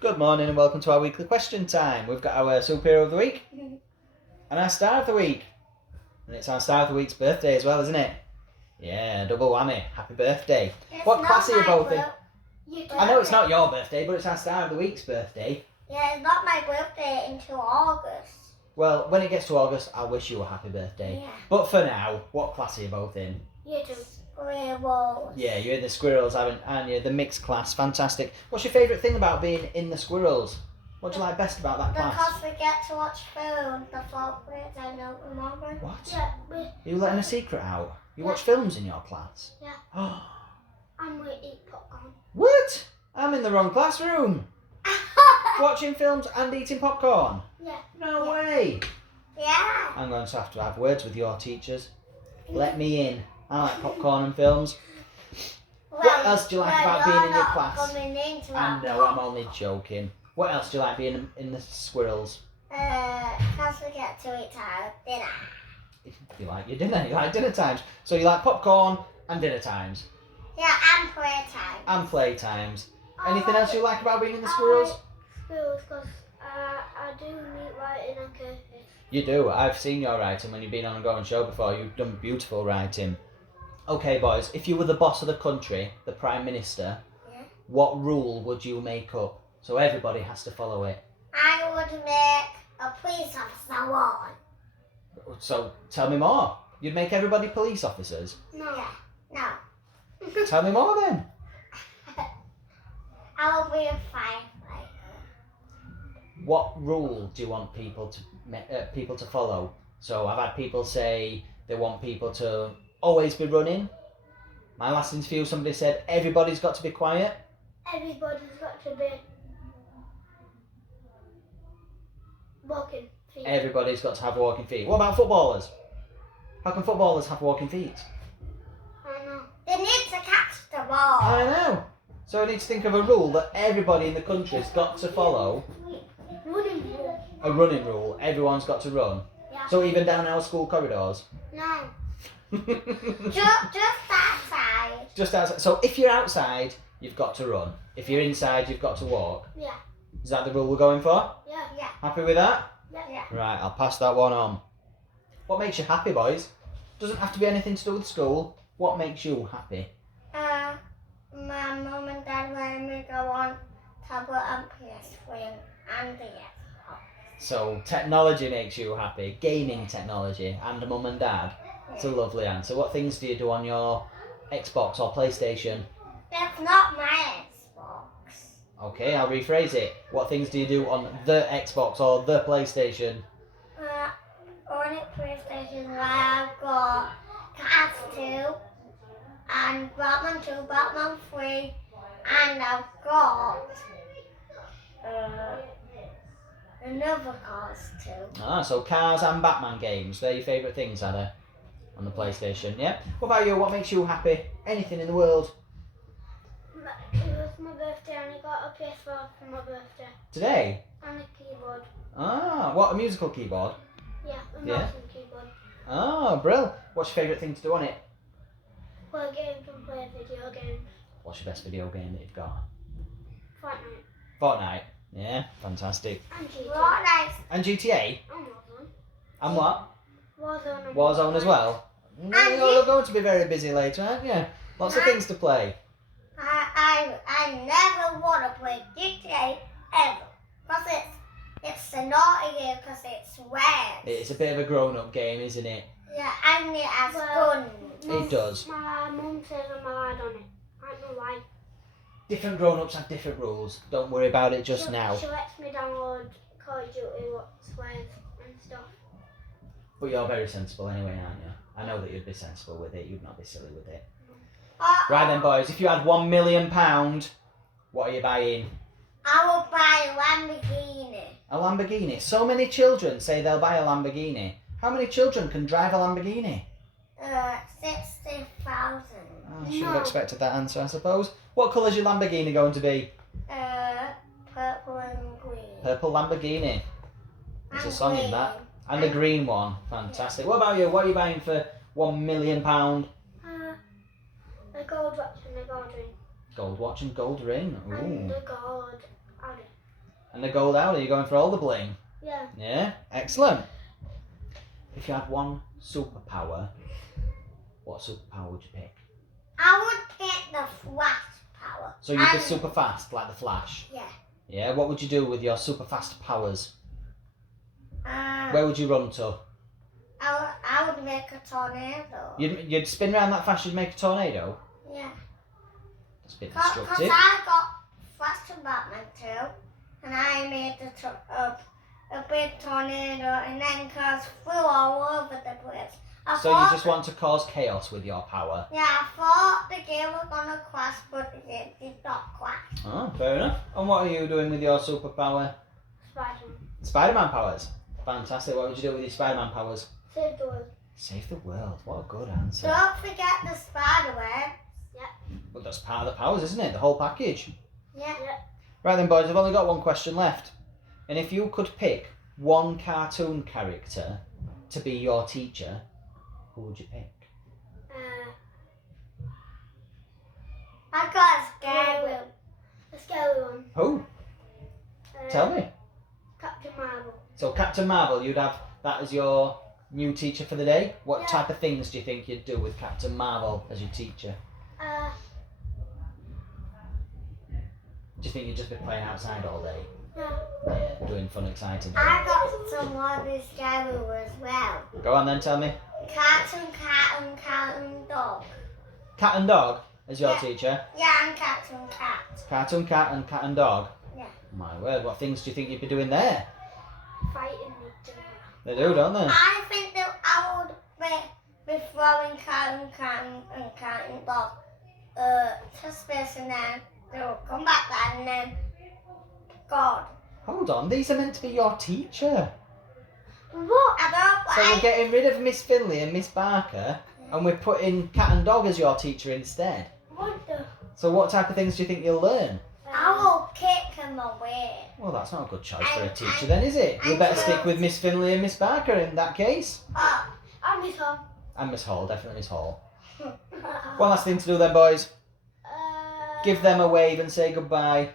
Good morning and welcome to our weekly question time. We've got our superhero of the week and our star of the week. And it's our star of the week's birthday as well, isn't it? Yeah, double whammy. Happy birthday. What class are you both in? I know it's not your birthday, but it's our star of the week's birthday. Yeah, it's not my birthday until August. Well, when it gets to August, I'll wish you a happy birthday. Yeah. But for now, what class are you both in? You do. Squirrels. Yeah, you're in the Squirrels, aren't you? The mixed class. Fantastic. What's your favourite thing about being in the Squirrels? What do you like best about that class? Because we get to watch film the 4th grade, I know, remember? What? Yeah, Are you letting a secret out? You watch films in your class? Yeah. Oh. And we eat popcorn. What? I'm in the wrong classroom. Watching films and eating popcorn? Yeah. No way. Yeah. I'm going to have words with your teachers. Let me in. I like popcorn and films. What else do you like about being in your class? I know, I'm only joking. What else do you like being in the Squirrels? Because we get to eat our dinner. You like your dinner. You like dinner times. So you like popcorn and dinner times. Yeah, and playtime. And play times. Anything else you like about being in the Squirrels? Squirrels, because I do neat writing and cursive. You do. I've seen your writing when you've been on a going show before. You've done beautiful writing. Okay, boys, if you were the boss of the country, the Prime Minister, what rule would you make up so everybody has to follow it? I would make a police officer one. So, tell me more. You'd make everybody police officers? No. Yeah, no. Tell me more then. I will be a firefighter. What rule do you want people to follow? So, I've had people say they want people to always be running. My last interview, somebody said everybody's got to be quiet. Everybody's got to be walking feet. Everybody's got to have walking feet. What about footballers? How can footballers have walking feet? I know. They need to catch the ball. I know. So I need to think of a rule that everybody in the country's got to follow. Running rule. A running rule. Everyone's got to run. Yeah. So even down our school corridors. No. Just outside. Just outside. So if you're outside, you've got to run. If you're inside, you've got to walk. Yeah. Is that the rule we're going for? Yeah. Yeah. Happy with that? Yeah. Right, I'll pass that one on. What makes you happy, boys? Doesn't have to be anything to do with school. What makes you happy? My mum and dad let me go on tablet and PS3 and the Xbox. So technology makes you happy. Gaming technology and mum and dad. It's a lovely answer. What things do you do on your Xbox or PlayStation? That's not my Xbox. Okay, I'll rephrase it. What things do you do on the Xbox or the PlayStation? On a PlayStation where I've got Cars 2 and Batman 2, Batman 3, and I've got another Cars 2. Ah, so cars and Batman games. They're your favourite things, are they? On the PlayStation, yeah? What about you? What makes you happy? Anything in the world? It was my birthday and I got a PS4 for my birthday. Today? And a keyboard. Ah, what, a musical keyboard? Yeah, a Yeah. mouse and keyboard. Ah, brill. What's your favourite thing to do on it? Play games and play video games. What's your best video game that you've got? Fortnite. Fortnite. Yeah, fantastic. And GTA. Fortnite. And GTA? And Warzone. And what? Warzone and Warzone as well? You're going to be very busy later, aren't you? Lots of things to play. I never want to play GTA ever. Because it's a naughty game because it swears. It's a bit of a grown-up game, isn't it? Yeah, and it has guns. It does. My mum says I'm allowed on it. I don't know why. Different grown-ups have different rules. Don't worry about it just now. She lets me download Call of Duty, what swears and stuff. But you're very sensible anyway, aren't you? I know that you'd be sensible with it. You'd not be silly with it. Right then, boys. If you had £1 million, what are you buying? I will buy a Lamborghini. A Lamborghini. So many children say they'll buy a Lamborghini. How many children can drive a Lamborghini? 60,000. I should have expected that answer, I suppose. What colour's your Lamborghini going to be? Purple and green. Purple Lamborghini. There's a song in that. And the green one. Fantastic. What about you? What are you buying for £1 million? A gold watch and a gold ring. Gold watch and gold ring. And Ooh. a gold Audi. And the gold owl, are you going for all the bling? Yeah. Yeah, excellent. If you had one superpower, what superpower would you pick? I would pick the flash power. So you'd be super fast, like the Flash? Yeah. Yeah, what would you do with your super fast powers? Where would you run to? I would make a tornado. You'd spin around that fast, you'd make a tornado? Yeah. That's a bit Because destructive. I got faster Batman too, and I made a big tornado, and then cars flew all over the place. So you just want to cause chaos with your power? Yeah, I thought the game was gonna crash, but it did not crash. Oh, fair enough. And what are you doing with your superpower? Spider-Man. Spider-Man powers. Fantastic. What would you do with your Spider-Man powers? Save the world. Save the world. What a good answer. Don't forget the spider web. Yep. But that's part of the powers, isn't it? The whole package. Yeah. Right then, boys, I've only got one question left. And if you could pick one cartoon character to be your teacher, who would you pick? I got a scary one. A scary one. Who? Tell me. Captain Marvel. So Captain Marvel, you'd have that as your new teacher for the day? What Yeah. type of things do you think you'd do with Captain Marvel as your teacher? Do you think you'd just be playing outside all day? No. Yeah, doing fun, exciting I things. got some more this scary as well. Go on then, tell me. Cartoon cat and cartoon dog. Cat and dog as your Yeah. teacher? Yeah, and cartoon cat. Cartoon cat and cat and dog? Yeah. My word, what things do you think you'd be doing there? Fighting each other. They do, don't they? I think that I would be throwing cartoon cat and cartoon dog to space, and then they will come back and then God. Hold on, these are meant to be your teacher. What? I don't So we're like. getting rid of Miss Finley and Miss Barker, and we're putting cat and dog as your teacher instead. What the? So what type of things do you think you'll learn? I will kick him away. Well, that's not a good choice for a teacher then, is it? We better stick with Miss Finley and Miss Barker in that case. Oh, I miss him. And Miss Hall, definitely Miss Hall. One last thing to do then, boys. Give them a wave and say goodbye.